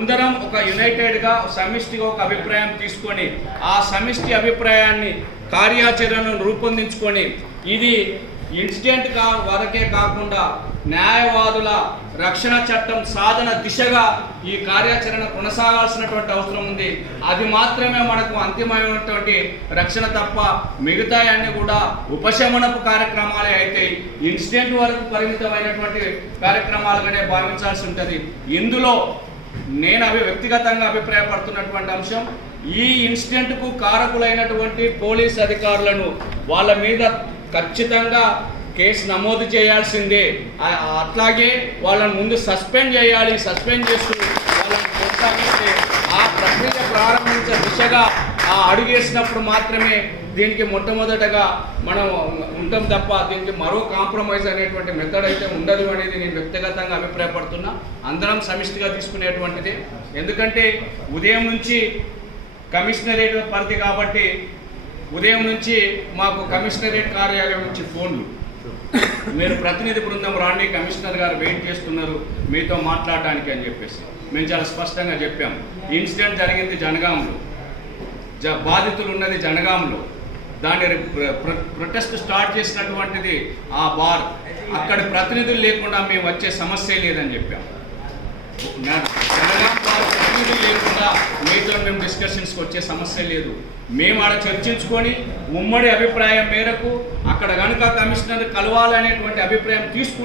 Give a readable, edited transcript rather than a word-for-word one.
అందరం ఒక యునైటెడ్గా సమిష్టిగా ఒక అభిప్రాయం తీసుకొని ఆ సమిష్టి అభిప్రాయాన్ని కార్యాచరణను రూపొందించుకొని ఇది ఇన్సిడెంట్ వరకే కాకుండా న్యాయవాదుల రక్షణ చట్టం సాధన దిశగా ఈ కార్యాచరణ కొనసాగాల్సినటువంటి అవసరం ఉంది. అది మాత్రమే మనకు అంతిమమైనటువంటి రక్షణ తప్ప మిగతా అన్ని కూడా ఉపశమనపు కార్యక్రమాలే అయితే ఇన్సిడెంట్ వరకు పరిమితమైనటువంటి కార్యక్రమాలుగానే భావించాల్సి ఉంటుంది. ఇందులో నేను వ్యక్తిగతంగా అభిప్రాయపడుతున్నటువంటి అంశం ఈ ఇన్సిడెంట్కు కారకులైనటువంటి పోలీస్ అధికారులను వాళ్ళ మీద ఖచ్చితంగా కేసు నమోదు చేయాల్సిందే. అట్లాగే వాళ్ళని ముందు సస్పెండ్ చేయాలి. సస్పెండ్ చేస్తూ వాళ్ళని కొనసాగిస్తే ఆ ప్రక్రియ ప్రారంభించే దిశగా ఆ అడుగేసినప్పుడు మాత్రమే దీనికి మొట్టమొదటగా మనం ఉంటాం తప్ప దీనికి మరో కాంప్రమైజ్ అనేటువంటి మెథడ్ అయితే ఉండదు అనేది నేను వ్యక్తిగతంగా అభిప్రాయపడుతున్నా. అందరం సమిష్టిగా తీసుకునేటువంటిది. ఎందుకంటే ఉదయం నుంచి కమిషనరేట్ పరిధి కాబట్టి ఉదయం నుంచి మాకు కమిషనరేట్ కార్యాలయం నుంచి ఫోన్లు, మీరు ప్రతినిధి బృందం రాండి, కమిషనర్ గారు వెయిట్ చేస్తున్నారు మీతో మాట్లాడడానికి అని చెప్పేసి మేము చాలా స్పష్టంగా చెప్పాము. ఇన్సిడెంట్ జరిగింది జనగాంలో, బాధితులు ఉన్నది జనగాంలో, దాని ప్రొటెస్ట్ స్టార్ట్ చేసినటువంటిది ఆ బార్. అక్కడ ప్రతినిధులు లేకుండా మేము వచ్చే సమస్య లేదని చెప్పాము. జనగాం బార్ ప్రతినిధులు లేకుండా మీతో మేము డిస్కషన్స్కి వచ్చే సమస్య లేదు. మేము ఆడ చర్చించుకొని ఉమ్మడి అభిప్రాయం మేరకు అక్కడ కనుక కమిషనర్ కలవాలనేటువంటి అభిప్రాయం తీసుకుంటాం.